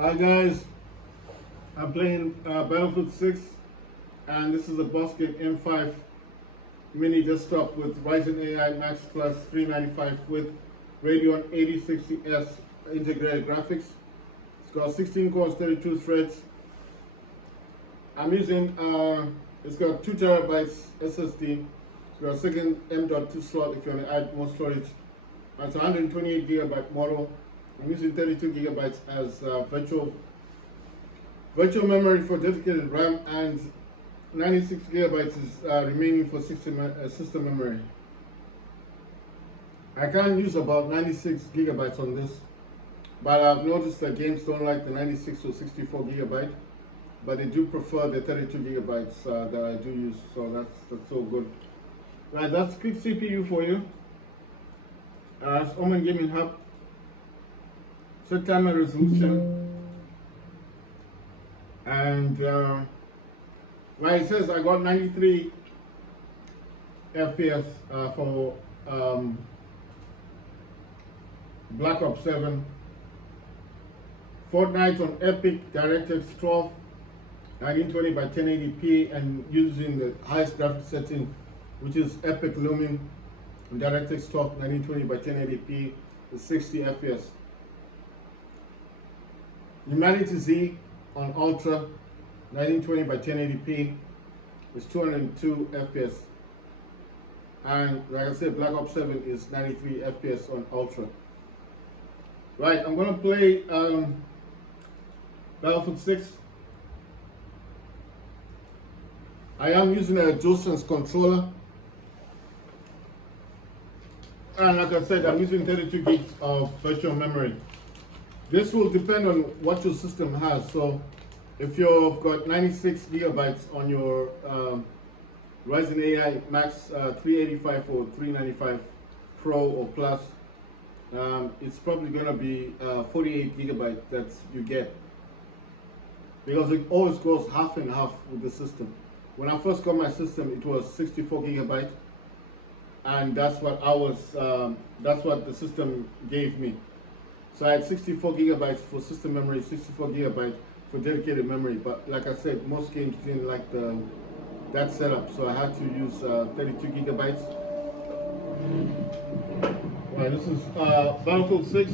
Hi guys, I'm playing Battlefield 6 and this is a Basket M5 mini desktop with Ryzen AI Max Plus 395 with Radeon 8060S integrated graphics. It's got 16 cores, 32 threads. I'm using, it's got 2 terabytes SSD. It's got a second M.2 slot if you want to add more storage. It's a 128 gigabyte model. I'm using 32 gigabytes as virtual memory for dedicated RAM, and 96 gigabytes is remaining for system memory. I can use about 96 gigabytes on this, but I've noticed that games don't like the 96 or 64 gigabyte, but they do prefer the 32 gigabytes that I do use, so that's all good. Right, that's quick CPU for you. It's Omen Gaming Hub. Set timer resolution, and it says I got 93 FPS for Black Ops 7. Fortnite on Epic DirectX 12, 1920 by 1080p, and using the highest graphics setting, which is Epic Lumen DirectX 12, 1920 by 1080p, is 60 FPS. Humanity Z on Ultra 1920 by 1080p is 202 FPS, and like I said, Black Ops 7 is 93 FPS on Ultra. Right, I'm gonna play Battlefield 6. I am using a DualSense controller, and like I said, I'm using 32 gigs of virtual memory. This will depend on what your system has. So if you've got 96 gigabytes on your Ryzen AI Max 385 or 395 Pro or Plus, it's probably going to be 48 gigabyte that you get, because it always goes half and half with the system. When I first got my system, it was 64 gigabyte, and that's what that's what the system gave me. So I had 64 gigabytes for system memory, 64 gigabytes for dedicated memory. But like I said, most games didn't like that setup, so I had to use 32 gigabytes. Right, this is Battlefield 6.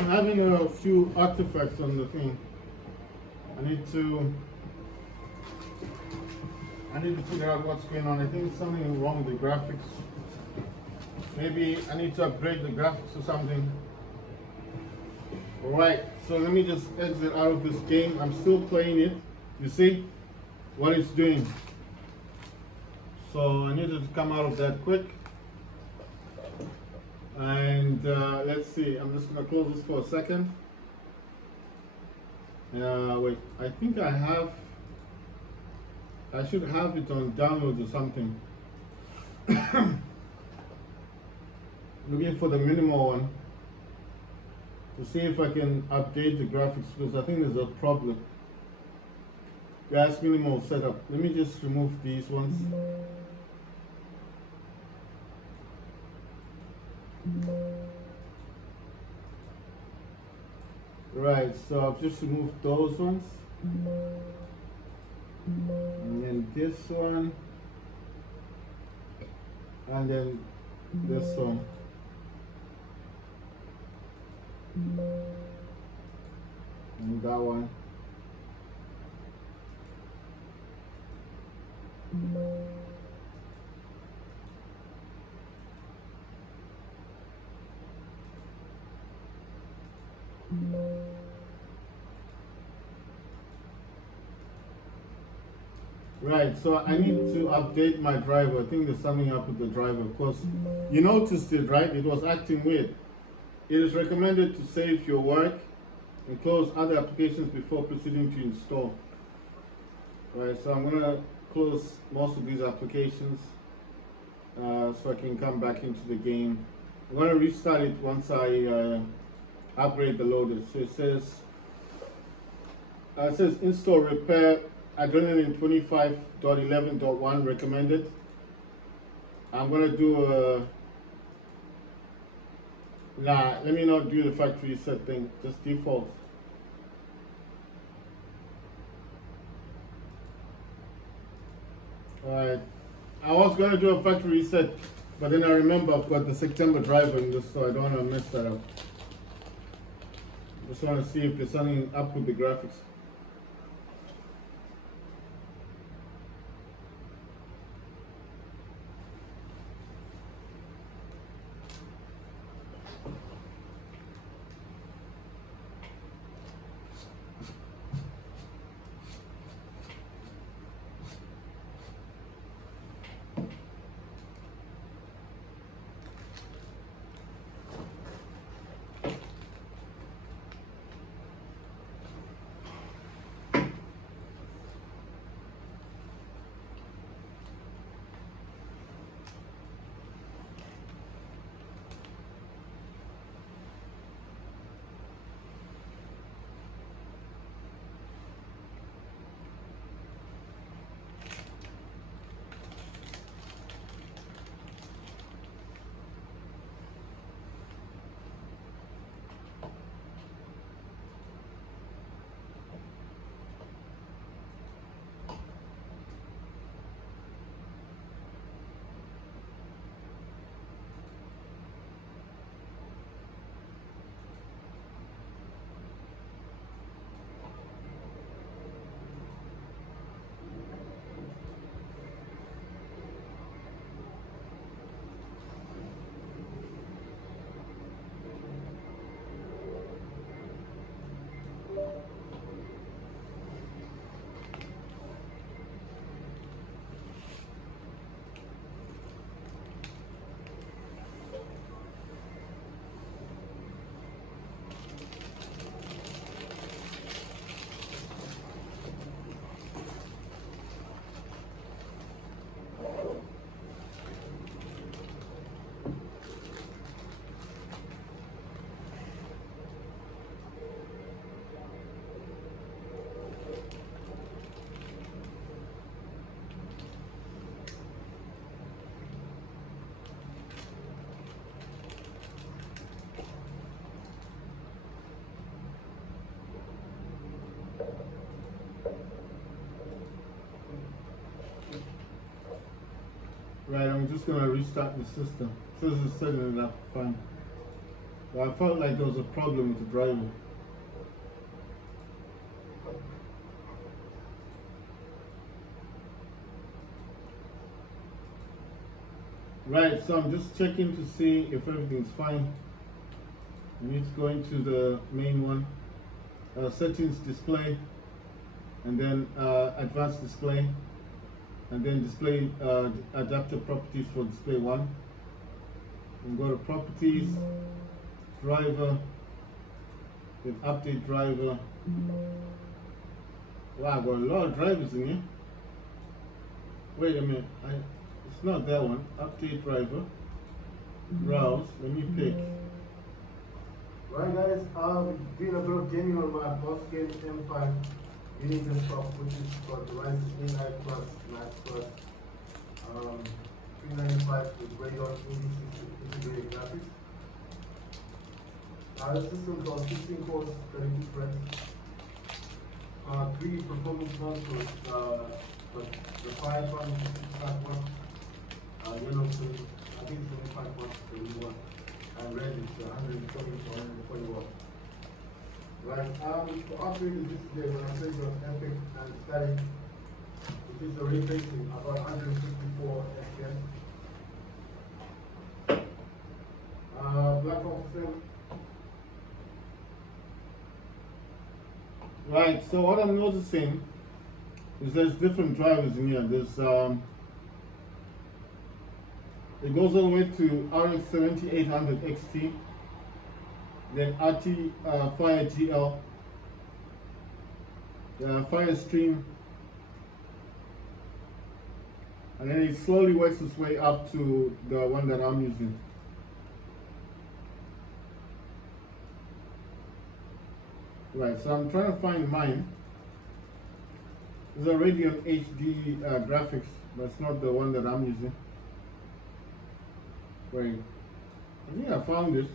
I'm having a few artifacts on the thing. I need to figure out what's going on. I think something wrong with the graphics. Maybe I need to upgrade the graphics or something. Alright, so let me just exit out of this game. I'm still playing it. You see what it's doing. So I needed to come out of that quick. And let's see, I'm just going to close this for a second. Wait, I think I should have it on download or something. Looking for the minimal one to see if I can update the graphics, because I think there's a problem. That's minimal setup. Let me just remove these ones. Right, so I've just removed those ones. And then this one. And then this one. And that one. Right, so I need to update my driver. I think there's something up with the driver, because you noticed it, right? It was acting weird. It is recommended to save your work and close other applications before proceeding to install. Right, so I'm going to close most of these applications so I can come back into the game. I'm going to restart it once I upgrade the loader. So it says install repair Radeon 1920x1080 recommended. I'm going to do let me not do the factory reset thing, just default. Alright, I was going to do a factory reset, but then I remember I've got the September driver in this, so I don't want to mess that up. Just want to see if there's something up with the graphics. Right, I'm just going to restart the system. So this is setting it up fine. But I felt like there was a problem with the driver. Right, so I'm just checking to see if everything's fine. I need to go into the main one, settings, display, and then advanced display, and then display adapter properties for display 1. And go to properties, driver, then update driver. Wow, I've got a lot of drivers in here. Wait a minute, it's not that one. Update driver, browse, let me pick. Right guys, I'll be doing a bit of gaming on my boss game M5 unique desktop, which is for devices AI plus, Max plus, 395 with Radeon 86 integrated graphics. The system got 16 cores, 32 threads, 3 performance ones for the 5 one, 65 one, yellow, I think 75 watts for the new one. And red is 120 to 140 watts. Right, to operate the display, when I say it was epic and static, which is the ray tracing, about 154 FPS. Black offset. Right, so what I'm noticing is there's different drivers in here. There's it goes all the way to RX 7800 XT, then RT Fire GL, Fire Stream, and then it slowly works its way up to the one that I'm using. Right, so I'm trying to find mine. There's a Radeon HD graphics, but it's not the one that I'm using. Wait, I think I found this.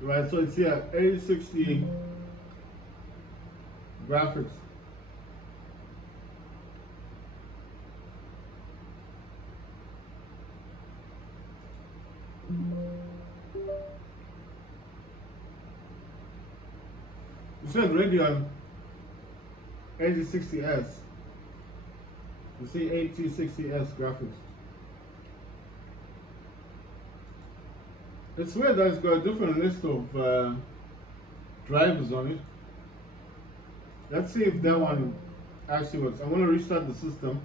Right, so it's here, 8060 graphics. It says Radeon 8060S. You see 8060S graphics. It's weird that it's got a different list of drivers on it. Let's see if that one actually works. I'm going to restart the system.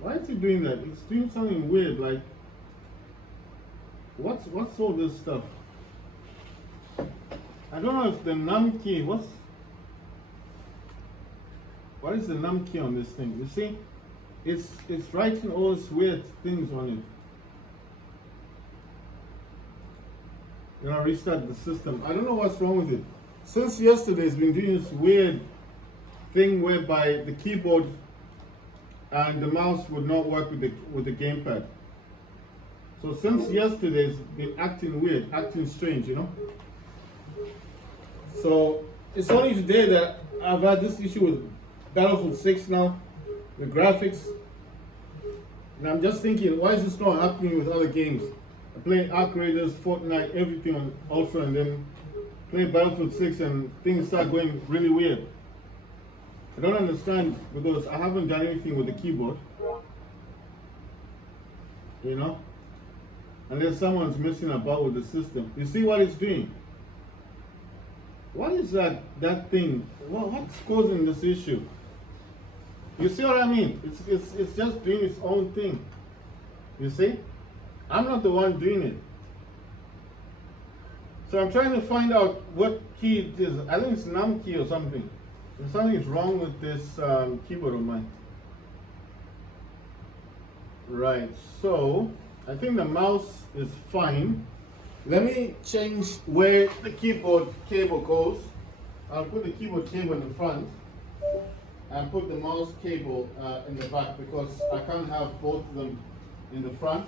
Why is it doing that? It's doing something weird. Like, what's all this stuff? I don't know if the num key, what is the num key on this thing? You see, it's writing all these weird things on it. You know, restart the system. I don't know what's wrong with it. Since yesterday, it's been doing this weird thing whereby the keyboard and the mouse would not work with the gamepad. So since yesterday, it's been acting weird, acting strange, you know. So it's only today that I've had this issue with Battlefield 6 now, the graphics. And I'm just thinking, why is this not happening with other games? I play Arc Raiders, Fortnite, everything on Ultra, and then play Battlefield 6 and things start going really weird. I don't understand because I haven't done anything with the keyboard. You know? Unless someone's messing about with the system. You see what it's doing? What is that thing? What's causing this issue? You see what I mean? It's just doing its own thing. You see? I'm not the one doing it. So I'm trying to find out what key it is. I think it's num key or something. And something is wrong with this keyboard of mine. Right, so I think the mouse is fine. Let me change where the keyboard cable goes. I'll put the keyboard cable in the front and put the mouse cable in the back because I can't have both of them in the front.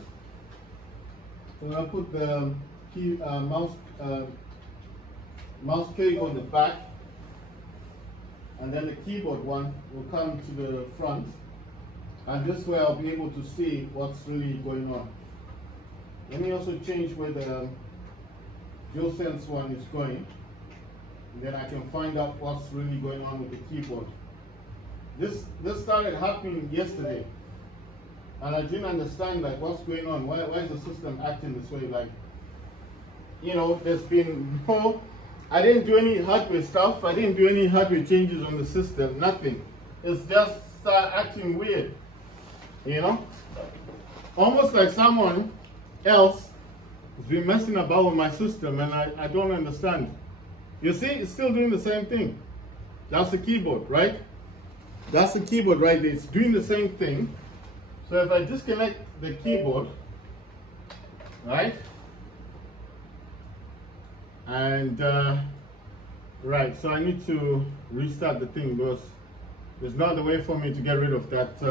So I'll put the mouse cable in the back and then the keyboard one will come to the front, and this way I'll be able to see what's really going on. Let me also change where the DualSense one is going, and then I can find out what's really going on with the keyboard. This started happening yesterday, and I didn't understand like what's going on. Why is the system acting this way? Like, you know, there's been no, I didn't do any hardware stuff. I didn't do any hardware changes on the system. Nothing. It's just acting weird. You know, almost like someone else has been messing about with my system, and I don't understand. You see, it's still doing the same thing. That's the keyboard, right? That's the keyboard right there. It's doing the same thing. So if I disconnect the keyboard, right? And right, so I need to restart the thing because there's no other way for me to get rid of that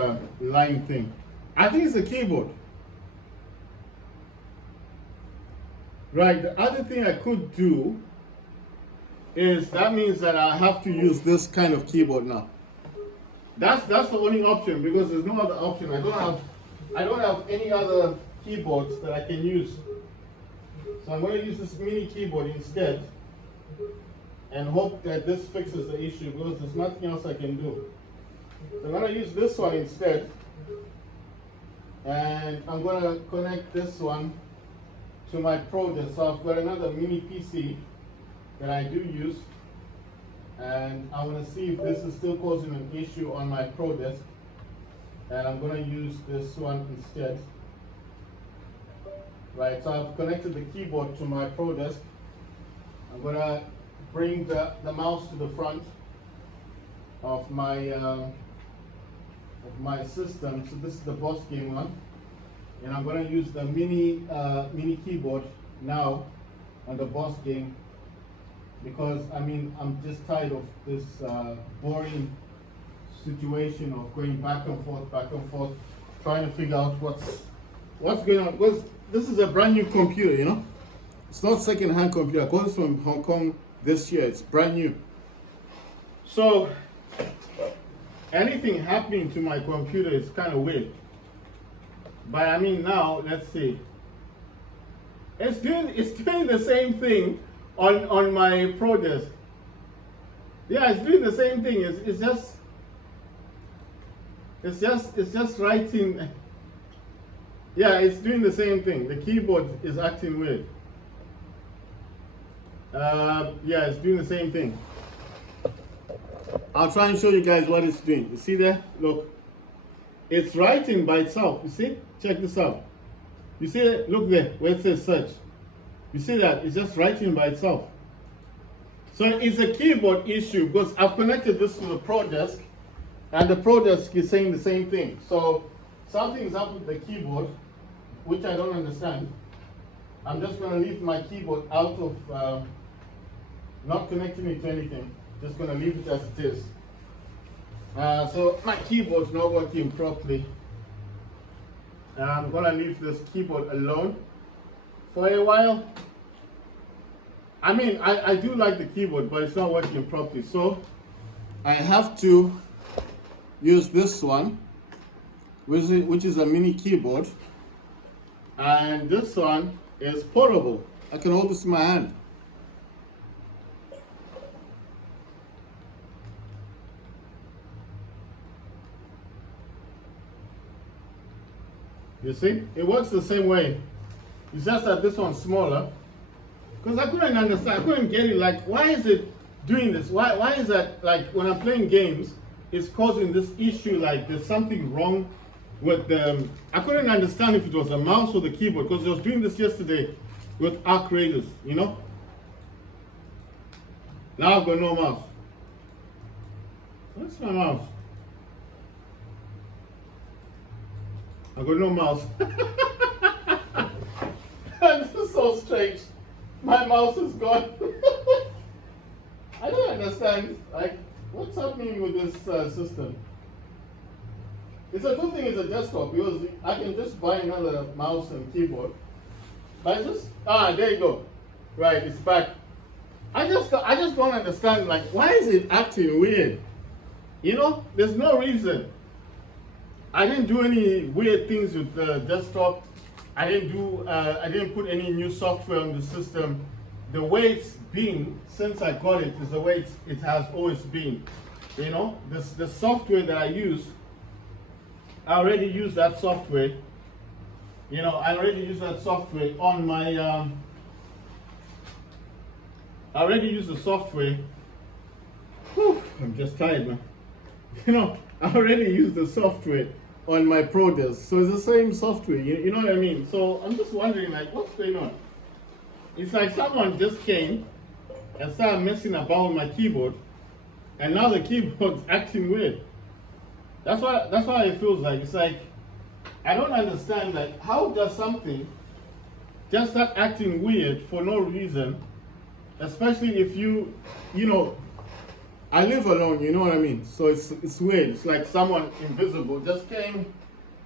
line thing. I think it's the keyboard. Right, the other thing I could do is, that means that I have to use this kind of keyboard now. That's the only option, because there's no other option. I don't have any other keyboards that I can use. So I'm going to use this mini keyboard instead and hope that this fixes the issue, because there's nothing else I can do. So I'm going to use this one instead, and I'm going to connect this one to my Pro Desk. So I've got another mini PC that I do use, and I want to see if this is still causing an issue on my Pro Desk, and I'm going to use this one instead. Right, so I've connected the keyboard to my Pro Desk. I'm going to bring the mouse to the front of my system. So this is the boss game one, and I'm going to use the mini keyboard now on the boss game, because I mean, I'm just tired of this boring situation of going back and forth, trying to figure out what's going on. Because this is a brand new computer, you know. It's not second-hand computer. I got this from Hong Kong this year. It's brand new. So anything happening to my computer is kind of weird. But I mean, now let's see. It's doing the same thing on my Pro Desk. Yeah, it's doing the same thing. It's just writing. Yeah, it's doing the same thing. The keyboard is acting weird. Yeah, it's doing the same thing. I'll try and show you guys what it's doing. You see there? Look. It's writing by itself. You see? Check this out. You see that? Look there where it says search. You see that? It's just writing by itself. So it's a keyboard issue, because I've connected this to the Pro Desk, and the Pro Desk is saying the same thing. So something's up with the keyboard, which I don't understand. I'm just going to leave my keyboard out of, not connecting it to anything. Just going to leave it as it is. So my keyboard's not working properly. I'm going to leave this keyboard alone for a while. I mean, I do like the keyboard, but it's not working properly. So I have to use this one, which is a mini keyboard. And this one is portable. I can hold this in my hand. You see, it works the same way. It's just that this one's smaller. Because I couldn't understand, I couldn't get it. Like, why is it doing this? Why is that, like, when I'm playing games, it's causing this issue, like there's something wrong with the, I couldn't understand if it was the mouse or the keyboard, because I was doing this yesterday with Arc Raiders, you know? Now I've got no mouse. Where's my mouse? I've got no mouse. This is so strange. My mouse is gone. I don't understand, like, what's happening with this system? It's a good thing it's a desktop, because I can just buy another mouse and keyboard. But I just, there you go. Right, it's back. I just don't understand, like, why is it acting weird? You know, there's no reason. I didn't do any weird things with the desktop. I didn't put any new software on the system. The way it's been since I got it is the way it has always been. You know, the software that I use, I already use that software. You know, I already use that software on my, I already use the software. Whew, I'm just tired, man. You know, I already use the software on my Pro so it's the same software, you know what I mean? So I'm just wondering, like, what's going on? It's like someone just came and started messing about with my keyboard, and now the keyboard's acting weird. That's why it feels like. It's like, I don't understand, like, how does something just start acting weird for no reason, especially if you know, I live alone, you know what I mean? So it's weird. It's like someone invisible just came,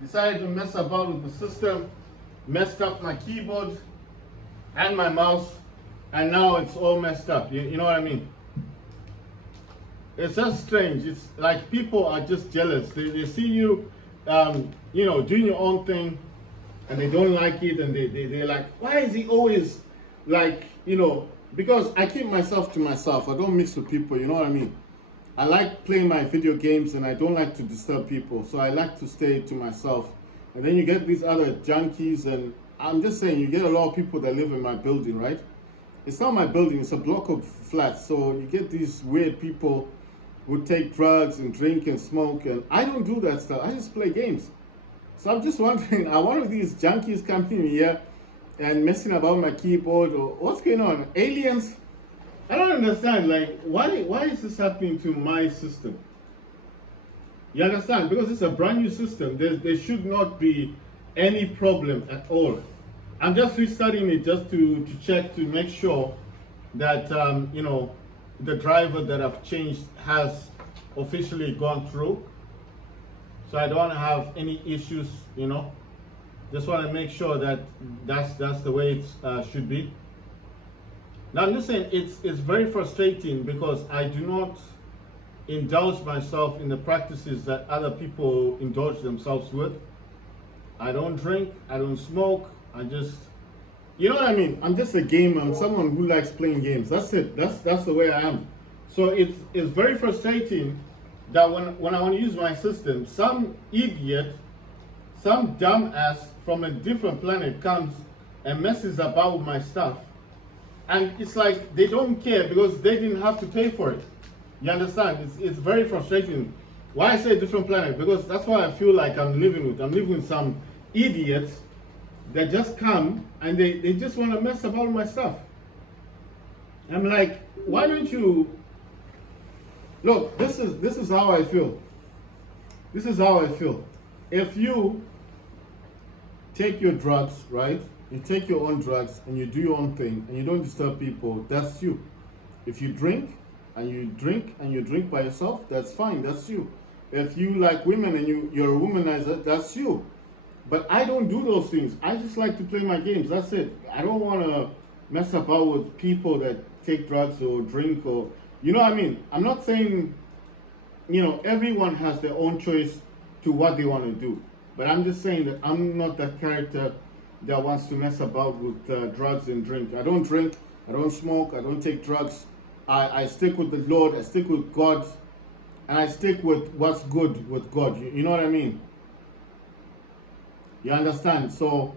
decided to mess about with the system, messed up my keyboard and my mouse, and now it's all messed up. You know what I mean? It's just strange. It's like people are just jealous. They see you, you know, doing your own thing, and they don't like it, and they're like, why is he always like, you know, because I keep myself to myself. I don't mix with people, you know what I mean? I like playing my video games and I don't like to disturb people. So I like to stay to myself. And then you get these other junkies, and I'm just saying, you get a lot of people that live in my building, right? It's not my building, it's a block of flats. So you get these weird people who take drugs and drink and smoke, and I don't do that stuff. I just play games. So I'm just wondering, are one of these junkies coming here and messing about my keyboard, or what's going on? Aliens? I don't understand, like, why is this happening to my system? You understand? Because it's a brand new system. There should not be any problem at all. I'm just restarting it just to check, to make sure that, you know, the driver that I've changed has officially gone through. So I don't have any issues, you know. Just want to make sure that that's the way it should be. Now I'm just saying, it's very frustrating because I do not indulge myself in the practices that other people indulge themselves with. I don't drink, I don't smoke, I just, you know what I mean? I'm just a gamer. I'm someone who likes playing games. That's it. That's the way I am. So it's very frustrating that when I want to use my system, some idiot, some dumbass from a different planet comes and messes about with my stuff. And it's like they don't care because they didn't have to pay for it. You understand? It's very frustrating. Why I say different planet? Because that's what I feel like I'm living with. I'm living with some idiots that just come and they just want to mess about with my stuff. I'm like, why don't you look? This is how I feel. This is how I feel. If you take your drugs, right? You take your own drugs and you do your own thing and you don't disturb people, that's you. If you drink and you drink by yourself, that's fine, that's you. If you like women and you're a womanizer, that's you. But I don't do those things. I just like to play my games, that's it. I don't want to mess about with people that take drugs or drink, or, you know what I mean? I'm not saying, you know, everyone has their own choice to what they want to do. But I'm just saying that I'm not that character that wants to mess about with drugs and drink. I don't drink, I don't smoke, I don't take drugs. I stick with the Lord, I stick with God, and I stick with what's good with God. You know what I mean? You understand? So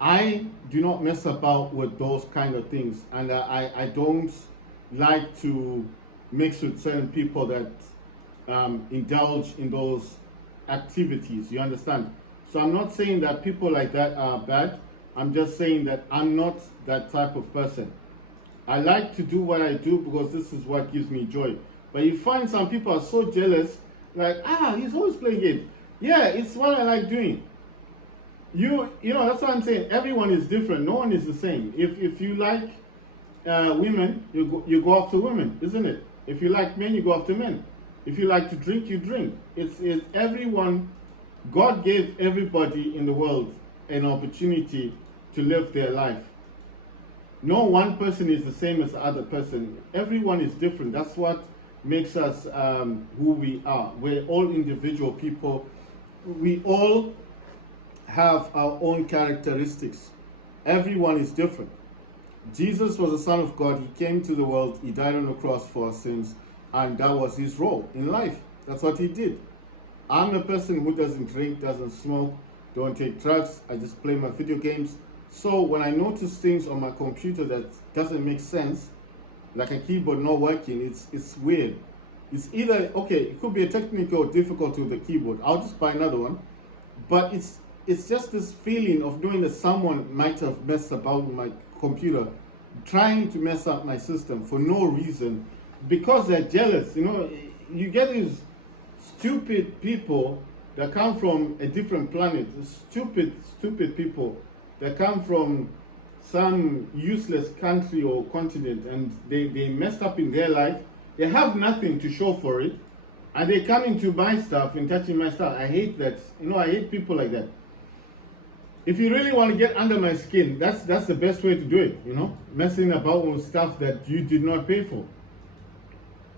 I do not mess about with those kind of things, and I don't like to mix with certain people that indulge in those activities. You understand? So I'm not saying that people like that are bad. I'm just saying that I'm not that type of person. I like to do what I do because this is what gives me joy. But you find some people are so jealous, like, he's always playing games. Yeah, it's what I like doing. You know, that's what I'm saying. Everyone is different. No one is the same. If you like women, you go after women, isn't it? If you like men, you go after men. If you like to drink, you drink. It's everyone. God gave everybody in the world an opportunity to live their life. No one person is the same as the other person. Everyone is different. That's what makes us who we are. We're all individual people. We all have our own characteristics. Everyone is different. Jesus was the Son of God. He came to the world. He died on the cross for our sins. And that was his role in life. That's what he did. I'm a person who doesn't drink, doesn't smoke, don't take drugs. I just play my video games. So when I notice things on my computer that doesn't make sense, like a keyboard not working, it's weird. It's either, okay, it could be a technical difficulty with the keyboard. I'll just buy another one. But it's just this feeling of knowing that someone might have messed about with my computer, trying to mess up my system for no reason, because they're jealous. You know, you get these stupid people that come from a different planet, stupid people that come from some useless country or continent, and they messed up in their life. They have nothing to show for it, and they come into my stuff and touching my stuff. I hate that. You know, I hate people like that. If you really want to get under my skin, that's the best way to do it, you know, messing about with stuff that you did not pay for.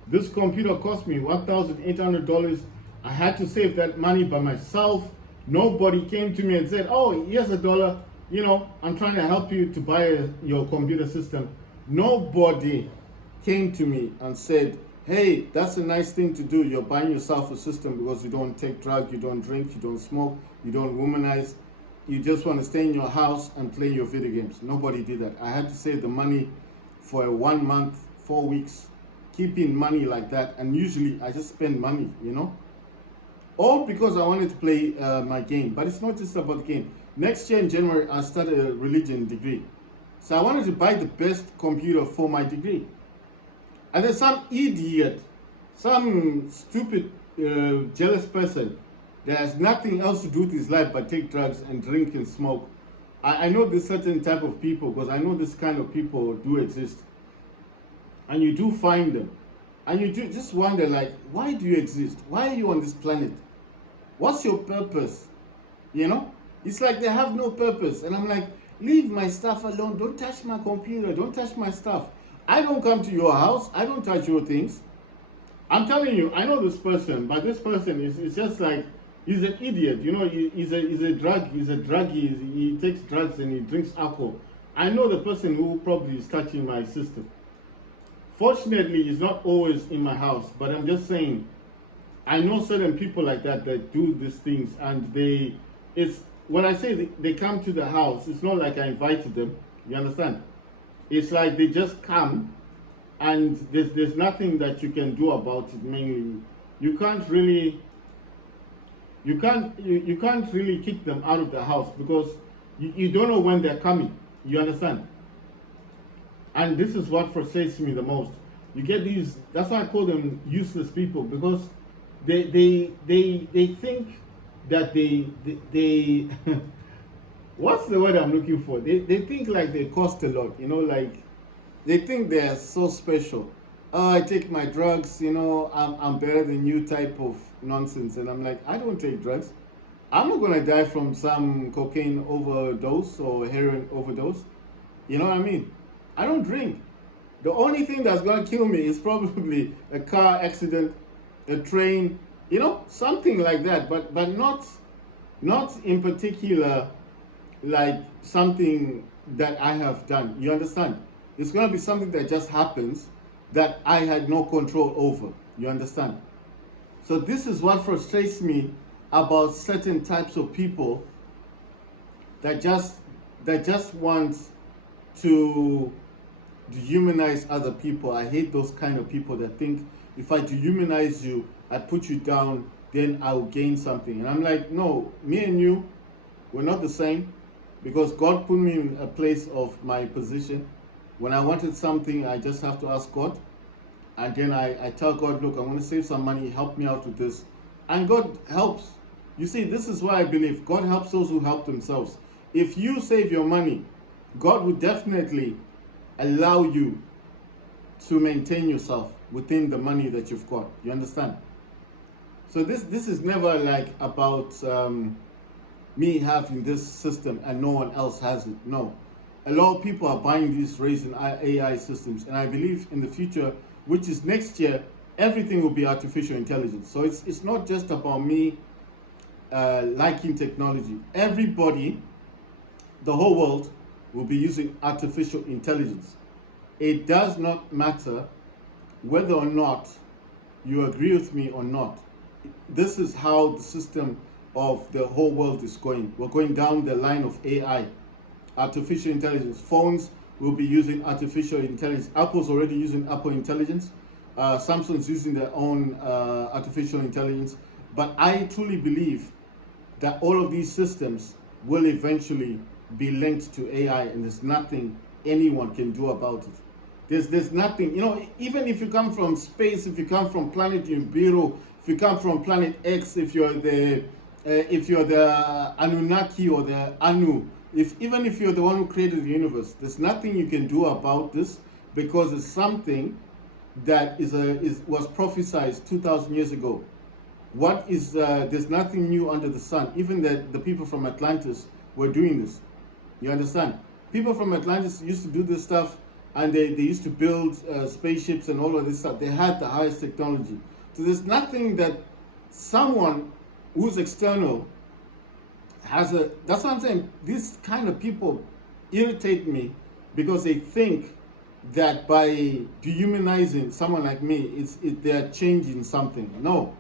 This computer cost me $1,800. I had to save that money by myself. Nobody came to me and said, oh, here's $1, you know, I'm trying to help you to buy your computer system. Nobody came to me and said, hey, that's a nice thing to do. You're buying yourself a system because you don't take drugs, you don't drink, you don't smoke, you don't womanize. You just want to stay in your house and play your video games. Nobody did that. I had to save the money for 1 month, 4 weeks, keeping money like that. And usually I just spend money, you know, all because I wanted to play my game. But it's not just about the game. Next year in January, I started a religion degree. So I wanted to buy the best computer for my degree. And then some idiot, some stupid, jealous person that has nothing else to do with his life but take drugs and drink and smoke. I know this certain type of people, because I know this kind of people do exist. And you do find them. And you do just wonder, like, why do you exist? Why are you on this planet? What's your purpose? You know? It's like they have no purpose. And I'm like, leave my stuff alone. Don't touch my computer. Don't touch my stuff. I don't come to your house. I don't touch your things. I'm telling you, I know this person, but this person is just like, he's an idiot. You know, he's a druggie. He takes drugs and he drinks alcohol. I know the person who probably is touching my system. Fortunately, he's not always in my house, but I'm just saying, I know certain people like that that do these things, and when I say they come to the house, it's not like I invited them. You understand? It's like they just come, and there's nothing that you can do about it. Mainly, you can't really kick them out of the house, because you don't know when they're coming. You understand? And this is what frustrates me the most. You get these, that's why I call them useless people, because they think that they what's the word I'm looking for? They think like they cost a lot, you know, like they think they are so special. Oh, I take my drugs, you know, I'm better than you type of nonsense. And I'm like, I don't take drugs. I'm not gonna die from some cocaine overdose or heroin overdose. You know what I mean? I don't drink. The only thing that's gonna kill me is probably a car accident, a train, you know, something like that. But not in particular like something that I have done. You understand? It's gonna be something that just happens that I had no control over. You understand? So this is what frustrates me about certain types of people that just want to dehumanize other people. I hate those kind of people that think if I dehumanize you, I put you down, then I'll gain something. And I'm like, no, me and you, we're not the same, because God put me in a place of my position. When I wanted something, I just have to ask God. And then I tell God, look, I want to save some money, help me out with this. And God helps. You see, this is why I believe God helps those who help themselves. If you save your money, God will definitely allow you to maintain yourself within the money that you've got. You understand? So this is never like about me having this system and no one else has it. No. A lot of people are buying these Radeon AI systems, and I believe in the future, which is next year, everything will be artificial intelligence. So it's not just about me liking technology. Everybody, the whole world, will be using artificial intelligence. It does not matter whether or not you agree with me or not. This is how the system of the whole world is going. We're going down the line of AI, artificial intelligence. Phones will be using artificial intelligence. Apple's already using Apple Intelligence. Samsung's using their own artificial intelligence. But I truly believe that all of these systems will eventually be linked to AI, and there's nothing anyone can do about it. There's nothing, even if you come from space, if you come from planet Nibiru, if you come from planet X, if you're the Anunnaki or the Anu, even if you're the one who created the universe, there's nothing you can do about this, because it's something that was prophesied 2,000 years ago. There's nothing new under the sun. Even the people from Atlantis were doing this. You understand? People from Atlantis used to do this stuff, and they used to build spaceships and all of this stuff. They had the highest technology. So there's nothing that someone who's external has that's what I'm saying. These kind of people irritate me, because they think that by dehumanizing someone like me, they're changing something. No.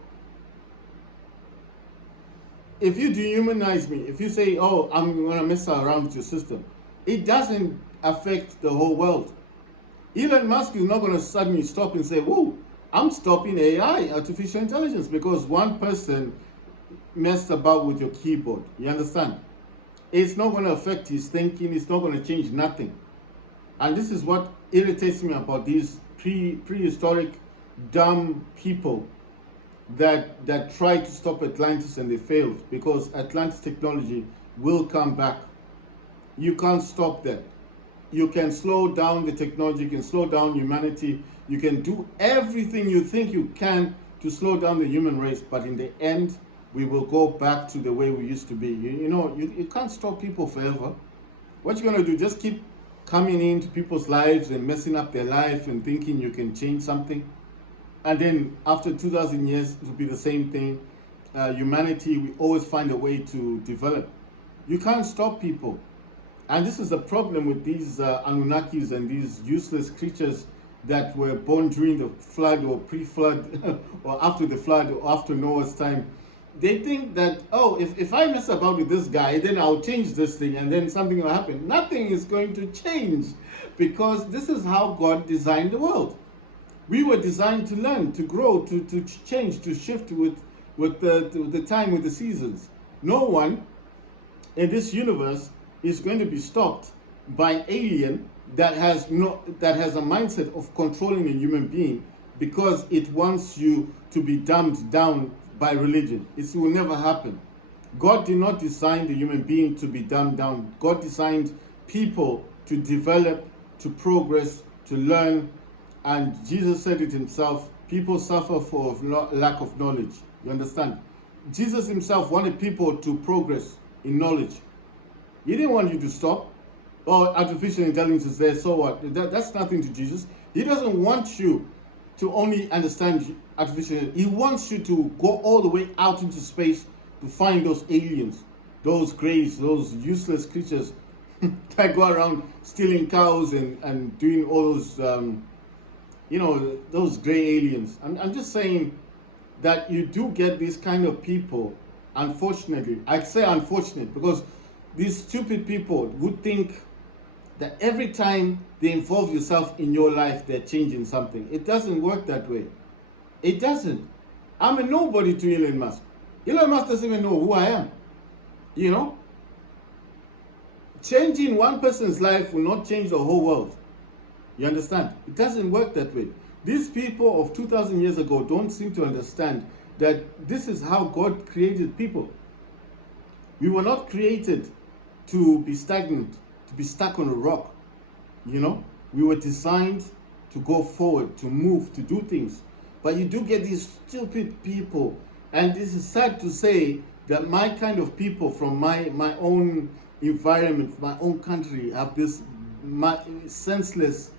If you dehumanize me, if you say, oh, I'm going to mess around with your system, it doesn't affect the whole world. Elon Musk is not going to suddenly stop and say, whoa, I'm stopping AI, artificial intelligence, because one person messed about with your keyboard. You understand? It's not going to affect his thinking. It's not going to change nothing. And this is what irritates me about these prehistoric, dumb people that tried to stop Atlantis and they failed, because Atlantis technology will come back. You can't stop that. You can slow down the technology, you can slow down humanity, you can do everything you think you can to slow down the human race, but in the end, we will go back to the way we used to be. You can't stop people forever. What you're going to do, just keep coming into people's lives and messing up their life and thinking you can change something. And then after 2,000 years, it will be the same thing. Humanity, we always find a way to develop. You can't stop people. And this is the problem with these Anunnakis and these useless creatures that were born during the flood or pre-flood or after the flood or after Noah's time. They think that, oh, if I mess about with this guy, then I'll change this thing and then something will happen. Nothing is going to change, because this is how God designed the world. We were designed to learn, to grow, to change, to shift with the time, with the seasons. No one in this universe is going to be stopped by an alien that has a mindset of controlling a human being, because it wants you to be dumbed down by religion. It will never happen. God did not design the human being to be dumbed down. God designed people to develop, to progress, to learn. And Jesus said it himself, people suffer for lack of knowledge. You understand? Jesus himself wanted people to progress in knowledge. He didn't want you to stop. Oh, artificial intelligence is there, so what? That's nothing to Jesus. He doesn't want you to only understand artificial. He wants you to go all the way out into space to find those aliens, those grays, those useless creatures that go around stealing cows and doing all those, those gray aliens. I'm just saying that you do get these kind of people, unfortunately. I say unfortunate because these stupid people would think that every time they involve yourself in your life, they're changing something. It doesn't work that way. It doesn't. I'm a nobody to Elon Musk. Elon Musk doesn't even know who I am. Changing one person's life will not change the whole world. You understand? It doesn't work that way. These people of 2,000 years ago don't seem to understand that this is how God created people. We were not created to be stagnant, to be stuck on a rock. We were designed to go forward, to move, to do things. But you do get these stupid people, and this is sad to say that my kind of people from my own environment, my own country, have this senseless,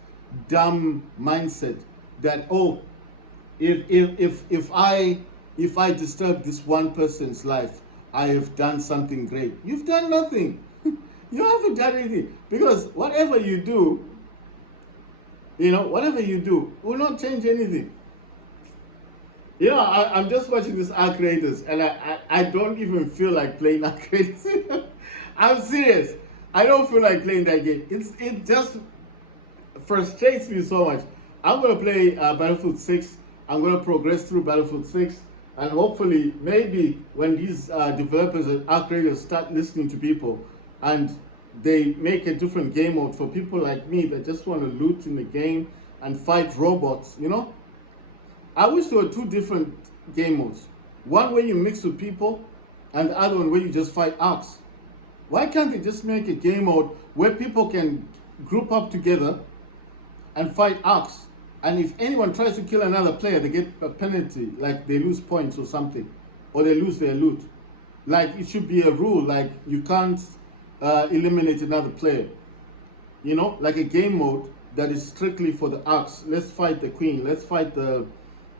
dumb mindset that, oh, If I disturb this one person's life, I have done something great. You've done nothing. You haven't done anything, because whatever you do, whatever you do will not change anything. I'm just watching this Arc Raiders, and I don't even feel like playing Arc Raiders. I'm serious. I don't feel like playing that game. It just frustrates me so much. I'm gonna play Battlefield 6. I'm gonna progress through Battlefield 6, and hopefully, maybe when these developers at Arc Raiders start listening to people, and they make a different game mode for people like me that just want to loot in the game and fight robots. I wish there were two different game modes. One where you mix with people, and the other one where you just fight arcs. Why can't they just make a game mode where people can group up together and fight arcs? And if anyone tries to kill another player, they get a penalty, like they lose points or something, or they lose their loot. Like, it should be a rule, like you can't eliminate another player. Like a game mode that is strictly for the arcs. Let's fight the queen. Let's fight the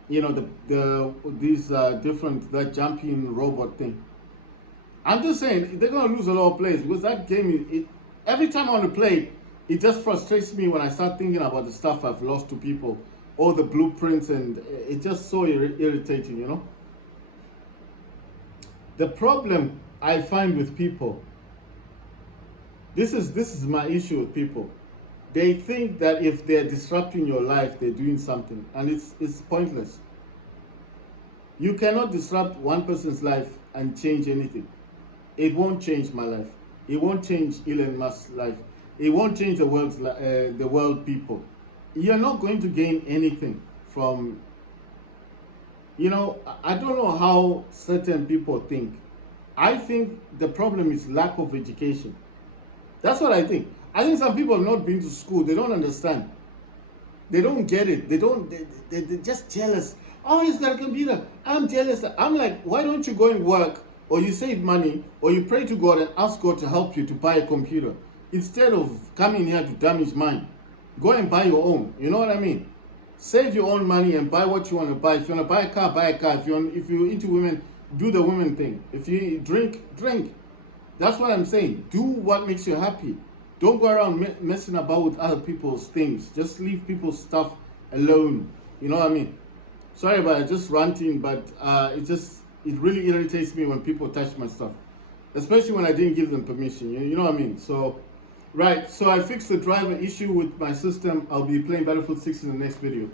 these different, that jumping robot thing. I'm just saying they're gonna lose a lot of players, because that game, every time I want to play, it just frustrates me when I start thinking about the stuff I've lost to people, all the blueprints, and it's just so irritating. The problem I find with people, this is my issue with people. They think that if they're disrupting your life, they're doing something, and it's pointless. You cannot disrupt one person's life and change anything. It won't change my life. It won't change Elon Musk's life. It won't change the world people. You're not going to gain anything from, I don't know how certain people think. I think the problem is lack of education. That's what I think. I think some people have not been to school. They don't understand. They don't get it. They're just jealous. Oh, he's got a computer. I'm jealous. I'm like, why don't you go and work, or you save money, or you pray to God and ask God to help you to buy a computer, instead of coming here to damage mine? Go and buy your own. You know what I mean? Save your own money and buy what you want to buy. If you want to buy a car, buy a car. If you're into women, do the women thing. If you drink, drink. That's what I'm saying. Do what makes you happy. Don't go around messing about with other people's things. Just leave people's stuff alone. You know what I mean? Sorry about just ranting, but it really irritates me when people touch my stuff, especially when I didn't give them permission. You know what I mean? So, right. So I fixed the driver issue with my system. I'll be playing Battlefield 6 in the next video.